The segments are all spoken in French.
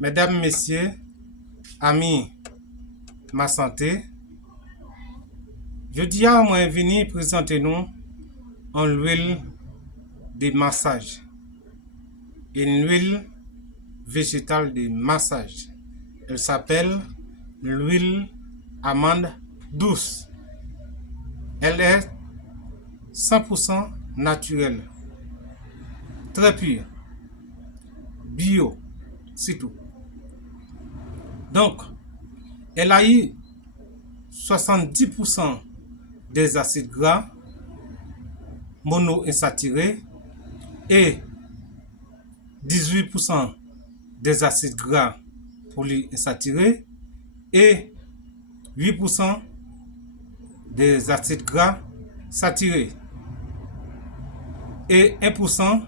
Mesdames, Messieurs, amis, ma santé, je dis à moi venir présenter nous en l'huile de massage, une huile végétale de massage. Elle s'appelle l'huile amande douce. Elle est 100% naturelle, très pure, bio, c'est tout. Donc, elle a eu 70% des acides gras monoinsaturés et 18% des acides gras polyinsaturés et 8% des acides gras saturés et 1%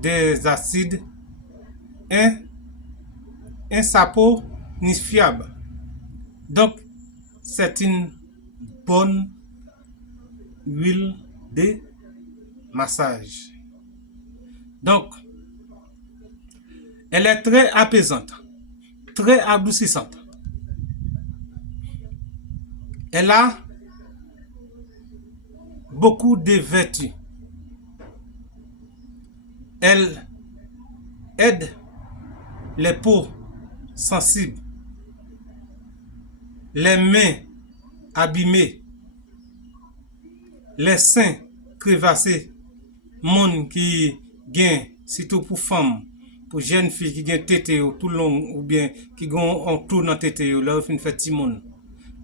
des acides insaponifiables. Donc, c'est une bonne huile de massage. Donc, elle est très apaisante, très adoucissante. Elle a beaucoup de vertus. Elle aide les peaux sensibles, les mains abîmées, les seins crevassés, monde qui gagne, surtout pour femmes, pour jeunes filles qui gagnent tété tout long ou bien qui ont un tour dans tété là fin fait petit monde.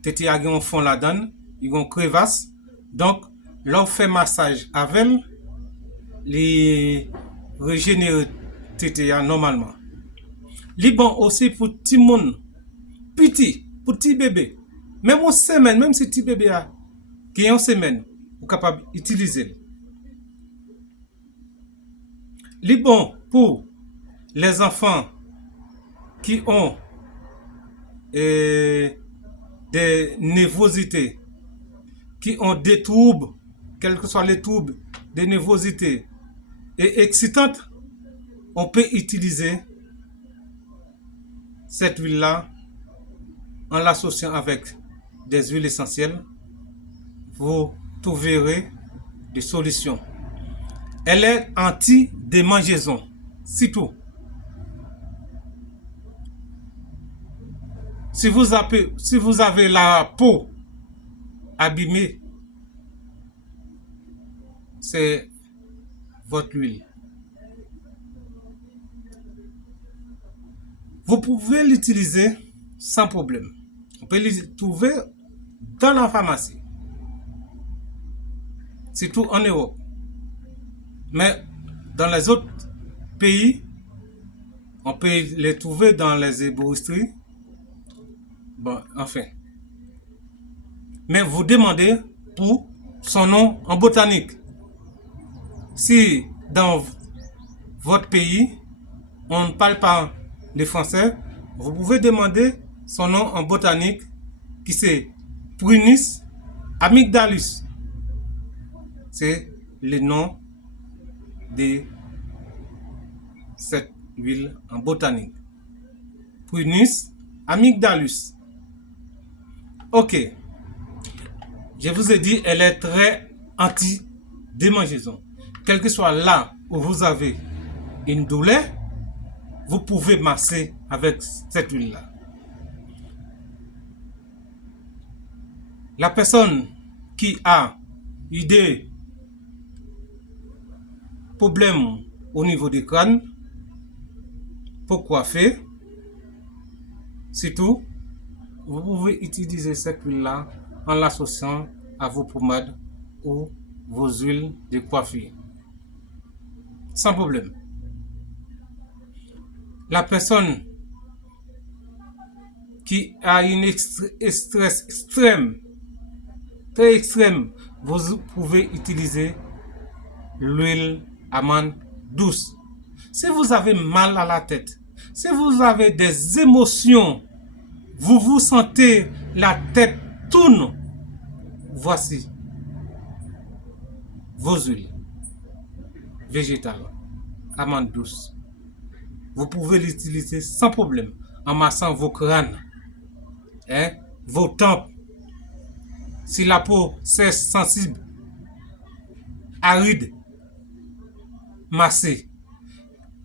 Tété a un fond là-dedans, ils ont crevasse. Donc, leur fait massage avec elle, les régénérer tété normalement. Li bon aussi pour petit monde, petit, pour petit bébé. Même en semaine, même si petit bébé a qui est en semaine, vous capable d'utiliser. Li bon pour les enfants qui ont des nervosités, qui ont des troubles, quels que soient les troubles, des nervosités et excitantes, on peut utiliser cette huile-là en l'associant avec des huiles essentielles. Vous trouverez des solutions. Elle est anti-démangeaison, c'est tout. Si vous avez la peau abîmée, c'est votre huile. Vous pouvez l'utiliser sans problème. On peut le trouver dans la pharmacie, surtout en Europe. Mais dans les autres pays, on peut les trouver dans les herboristeries. Bon, enfin. Mais vous demandez pour son nom en botanique. Si dans votre pays, on ne parle pas le français, vous pouvez demander son nom en botanique qui c'est Prunus amygdalus. C'est le nom de cette huile en botanique. Prunus amygdalus. Ok. Je vous ai dit, elle est très anti-démangeaison. Quel que soit là où vous avez une douleur, vous pouvez masser avec cette huile-là. La personne qui a eu des problèmes au niveau du crâne, pour coiffer, c'est tout. Vous pouvez utiliser cette huile-là en l'associant à vos pommades ou vos huiles de coiffure. Sans problème. La personne qui a une stress extrême, très extrême, vous pouvez utiliser l'huile amande douce. Si vous avez mal à la tête, si vous avez des émotions, vous vous sentez la tête tourne, voici vos huiles végétales, amande douce. vous pouvez l'utiliser sans problème en massant vos crânes, vos tempes. Si la peau c'est sensible, aride, masser.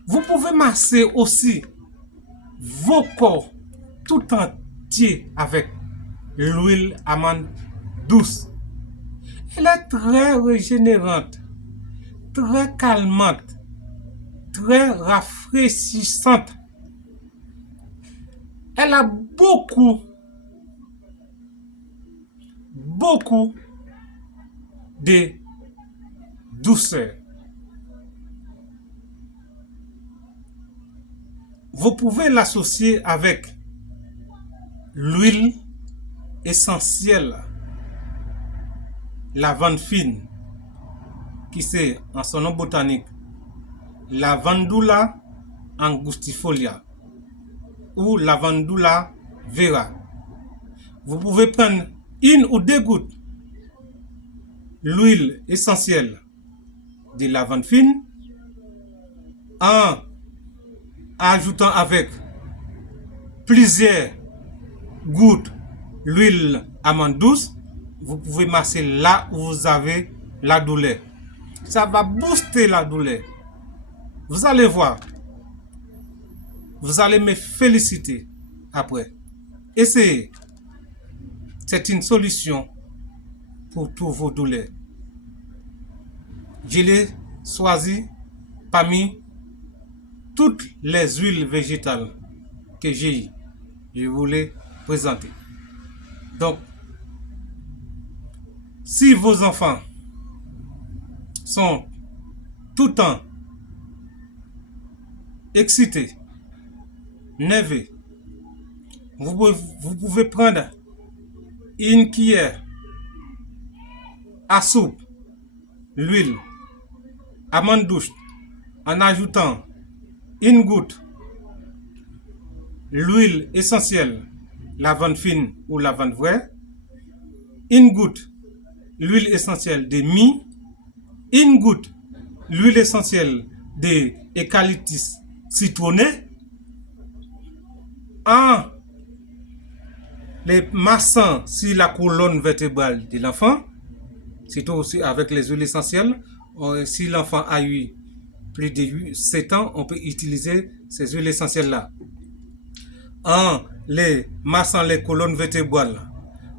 Vous pouvez masser aussi vos corps tout entier avec l'huile amande douce. Elle est très régénérante, très calmante, très rafraîchissante. Elle a beaucoup de douceur. Vous pouvez l'associer avec l'huile essentielle lavande fine, qui c'est en son nom botanique Lavandula angustifolia ou Lavandula vera. Vous pouvez prendre une ou deux gouttes l'huile essentielle de lavande fine en ajoutant avec plusieurs gouttes l'huile amande douce. Vous pouvez masser là où vous avez la douleur. Ça va booster la douleur. Vous allez voir. Vous allez me féliciter après. Essayez. C'est une solution pour tous vos douleurs. Je l'ai choisi parmi toutes les huiles végétales que j'ai. Je vous les présenter. Donc, si vos enfants sont tout le temps excités, nerveux, vous pouvez prendre une cuillère à soupe, l'huile, amande douce, en ajoutant une goutte l'huile essentielle, lavande fine ou lavande vraie, une goutte l'huile essentielle de mie, une goutte l'huile essentielle de eucalyptus citronné, en les massant sur la colonne vertébrale de l'enfant, surtout aussi avec les huiles essentielles. Si l'enfant a eu plus de 7 ans, on peut utiliser ces huiles essentielles-là. En les massant les colonnes vertébrales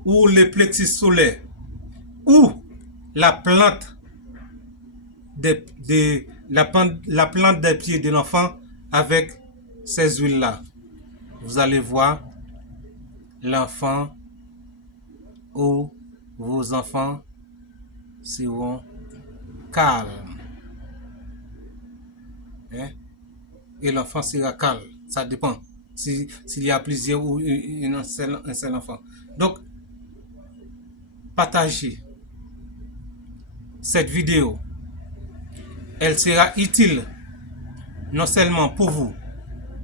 ou les plexus solaires ou la plante la plante des pieds de l'enfant avec ces huiles-là. Vous allez voir l'enfant ou vos enfants seront calmes. Et l'enfant sera calme. Ça dépend s'il y a plusieurs ou un seul enfant. Donc, partagez cette vidéo. Elle sera utile non seulement pour vous,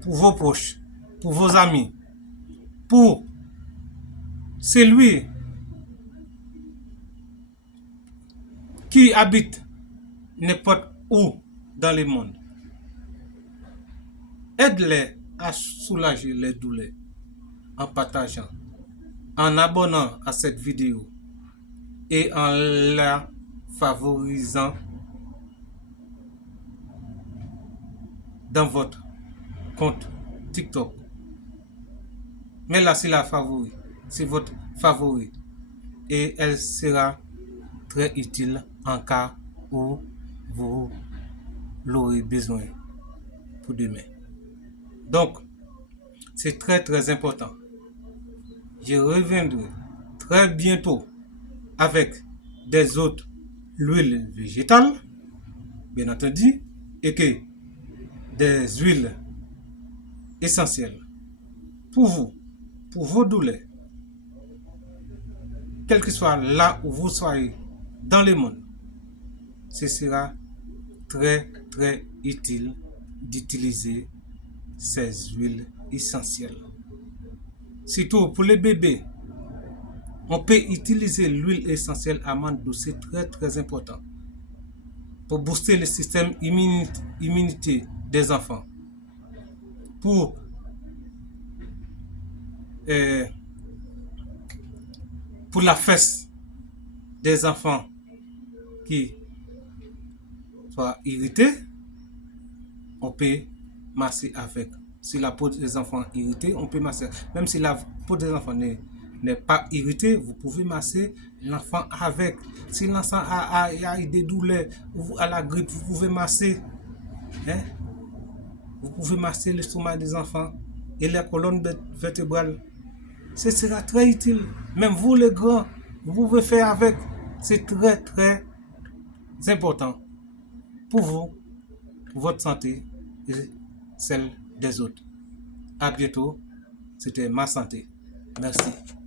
pour vos proches, pour vos amis, pour celui qui habite n'importe où dans le monde. Aide-les à soulager les douleurs en partageant, en abonnant à cette vidéo et en la favorisant dans votre compte TikTok. Mais là, c'est la favori. C'est votre favori. Et elle sera très utile en cas où vous l'aurez besoin pour demain. Donc, c'est très très important. Je reviendrai très bientôt avec des autres huiles végétales, bien entendu, et que des huiles essentielles pour vous, pour vos douleurs, quel que soit là où vous soyez dans le monde. Ce sera très très utile d'utiliser ces huiles essentielles. Surtout pour les bébés, on peut utiliser l'huile essentielle amande douce, c'est très très important pour booster le système immunité des enfants. pour euh, pour la fesse des enfants qui soient irrités, on peut masser avec. Si la peau des enfants est irritée, on peut masser. Même si la peau des enfants n'est pas irritée, vous pouvez masser l'enfant avec. Si l'enfant a des douleurs ou à la grippe, vous pouvez masser. Hein? Vous pouvez masser l'estomac des enfants et les colonnes vertébrales. Ce sera très utile. Même vous les grands, vous pouvez faire avec. C'est très très important pour vous, pour votre santé et celle des autres. À bientôt. C'était Ma Santé. Merci.